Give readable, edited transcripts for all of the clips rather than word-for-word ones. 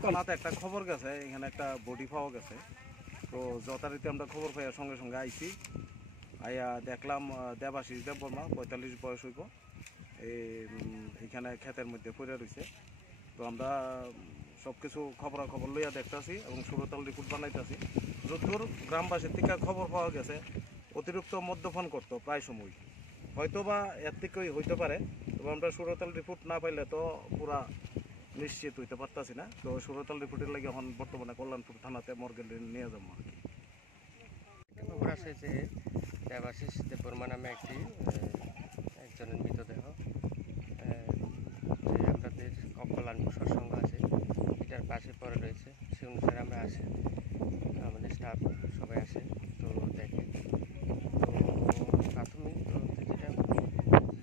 থানাতে একটা খবর গেছে, এখানে একটা বডি পাওয়া গেছে। তো যথারীতি আমরা খবর পাইয়া সঙ্গে সঙ্গে আইছি, আইয়া দেখলাম দেবাশিস দেববর্মা 45 বয়স হইব, এইখানে ক্ষেতের মধ্যে পড়ে রয়েছে। তো আমরা সব কিছু খবরাখবর লইয়া দেখতেছি এবং সুরতাল রিপোর্ট বানাইতেছি। যতদূর গ্রামবাসীর থেকে খবর পাওয়া গেছে অতিরিক্ত মদ্যপান করতো প্রায় সময়, হয়তো বা এর থেকেই হইতে পারে। তবে আমরা সুরতাল রিপোর্ট না পাইলে তো পুরা নিশ্চিত হইতে পারতাছি না। তো সুরতাল রিপোর্টের লাগে এখন বর্তমানে কল্যাণপুর থানাতে মর্গে নিয়ে যাবো আর কি। খবর আছে যে দেবাশিস দেববর্মা নামে একজনের মৃতদেহ যে আপনাদের কল্যাণপুর সৎসঙ্গ আছে এটার পাশে পড়ে রয়েছে। সে অনুসারে আমরা আসি, আমাদের স্টাফ সবাই আসে, তো দেখে। তো প্রাথমিক যেটা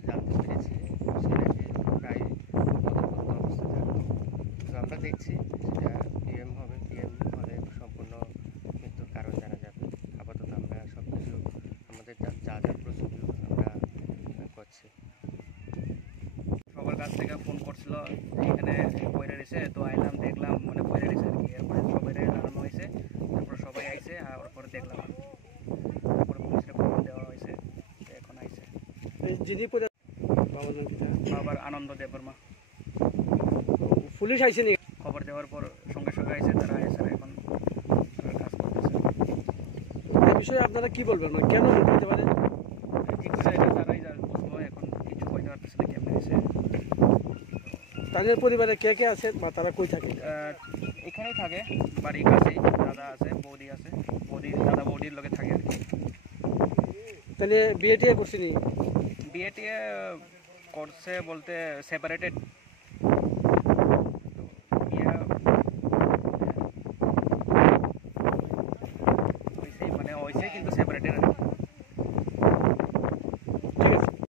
জানতে পেরেছি সে নাকি প্রায় অবস্থা থাকতো। তো আমরা দেখছি সেটা পিএম হবে, পিএম হলে সম্পূর্ণ মৃত্যুর কারণ জানা যাবে। আপাতত আমরা সব কিছু আমাদের যা যা প্রসিডিউর আমরা করছি। সবার কাছ থেকে ফোন করছিল এখানে পয়রা রয়েছে, তো আইলাম দেখলাম মানে পয়রা রয়েছে আর কি। এরপরে সবাই জানানো হয়েছে, তারপরে সবাই আইসে, তারপরে দেখলাম, তারপরে পুলিশে খবর দেওয়া হয়েছে, এখন আইসে। বাবার আনন্দ দেববর্মা। পুলিশ আইসে নি? খবর দেওয়ার পর সঙ্গে সঙ্গে আইসে, তারা এসে এখন তারা কাজ করতেছে। এই বিষয়ে আপনারা কি বলবেন, মানে কেন হতে পারে? কি করে এটা তারাই বুঝবো, এখন কিছু কইতে পারতেছে না কেমন হয়েছে। তাদের পরিবারে কে কে আছে বা তারা কই থাকে? এখানেই থাকে, বাড়ির কাছেই। দাদা আছে, বৌদি আছে, দাদা বৌদির লগে থাকে আর কি। তাহলে বিয়ে টিয়ে করছিনি? বিয়ে টিয়ে করছে বলতে সেপারেটেড